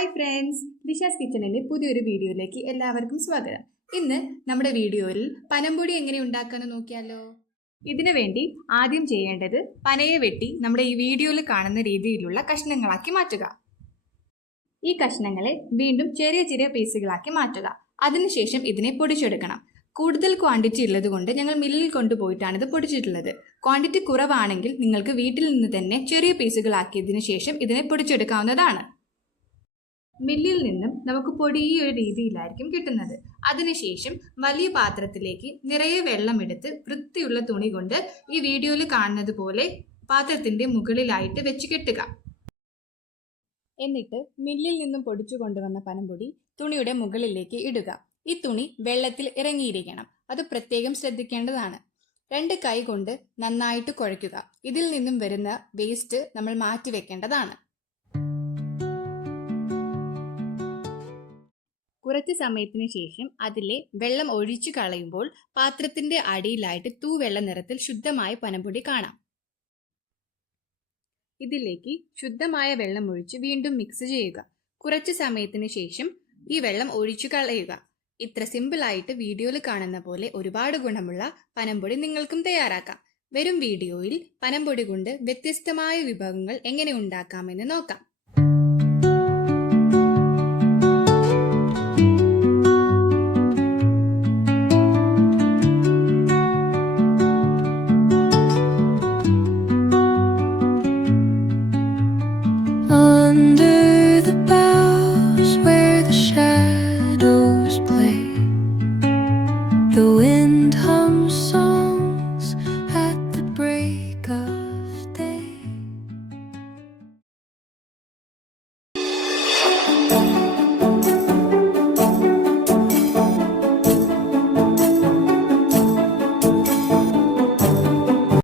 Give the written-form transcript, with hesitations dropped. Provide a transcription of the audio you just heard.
Hi friends, ദിശാസ് കിച്ചണിൻ്റെ പുതിയൊരു വീഡിയോയിലേക്ക് എല്ലാവർക്കും സ്വാഗതം. ഇന്ന് നമ്മുടെ വീഡിയോയിൽ പനംപൊടി എങ്ങനെ ഉണ്ടാക്കാമെന്ന് നോക്കിയാലോ. ഇതിനു വേണ്ടി ആദ്യം ചെയ്യേണ്ടത് പനയെ വെട്ടി നമ്മുടെ ഈ വീഡിയോയിൽ കാണുന്ന രീതിയിലുള്ള കഷ്ണങ്ങളാക്കി മാറ്റുക. ഈ കഷ്ണങ്ങളെ വീണ്ടും ചെറിയ ചെറിയ പീസുകളാക്കി മാറ്റുക. അതിനുശേഷം ഇതിനെ പൊടിച്ചെടുക്കണം. കൂടുതൽ ക്വാണ്ടിറ്റി ഉള്ളത് കൊണ്ട് ഞങ്ങൾ മില്ലിൽ കൊണ്ടുപോയിട്ടാണ് ഇത് പൊടിച്ചിട്ടുള്ളത്. ക്വാണ്ടിറ്റി കുറവാണെങ്കിൽ നിങ്ങൾക്ക് വീട്ടിൽ നിന്ന് തന്നെ ചെറിയ പീസുകളാക്കിയതിനു ശേഷം ഇതിനെ പൊടിച്ചെടുക്കാവുന്നതാണ്. മില്ലിൽ നിന്നും നമുക്ക് പൊടി ഈ ഒരു രീതിയിലായിരിക്കും കിട്ടുന്നത്. അതിനുശേഷം വലിയ പാത്രത്തിലേക്ക് നിറയെ വെള്ളമെടുത്ത് വൃത്തിയുള്ള തുണി കൊണ്ട് ഈ വീഡിയോയിൽ കാണുന്നത് പോലെ പാത്രത്തിന്റെ മുകളിലായിട്ട് വെച്ച് കെട്ടുക. എന്നിട്ട് മില്ലിൽ നിന്നും പൊടിച്ചു കൊണ്ടുവന്ന പനംപൊടി തുണിയുടെ മുകളിലേക്ക് ഇടുക. ഈ തുണി വെള്ളത്തിൽ ഇറങ്ങിയിരിക്കണം, അത് പ്രത്യേകം ശ്രദ്ധിക്കേണ്ടതാണ്. 2 കൈ കൊണ്ട് നന്നായിട്ട് കുഴയ്ക്കുക. ഇതിൽ നിന്നും വരുന്ന വേസ്റ്റ് നമ്മൾ മാറ്റി വെക്കേണ്ടതാണ്. കുറച്ച് സമയത്തിന് ശേഷം അതിലെ വെള്ളം ഒഴിച്ചു കളയുമ്പോൾ പാത്രത്തിന്റെ അടിയിലായിട്ട് തൂവെള്ള നിറത്തിൽ ശുദ്ധമായ പനംപൊടി കാണാം. ഇതിലേക്ക് ശുദ്ധമായ വെള്ളം ഒഴിച്ച് വീണ്ടും മിക്സ് ചെയ്യുക. കുറച്ച് സമയത്തിന് ശേഷം ഈ വെള്ളം ഒഴിച്ചു കളയുക. ഇത്ര സിമ്പിളായിട്ട് വീഡിയോയിൽ കാണുന്ന പോലെ ഒരുപാട് ഗുണമുള്ള പനംപൊടി നിങ്ങൾക്കും തയ്യാറാക്കാം. വരും വീഡിയോയിൽ പനംപൊടി കൊണ്ട് വ്യത്യസ്തമായ വിഭവങ്ങൾ എങ്ങനെ ഉണ്ടാക്കാമെന്ന് നോക്കാം. The wind hums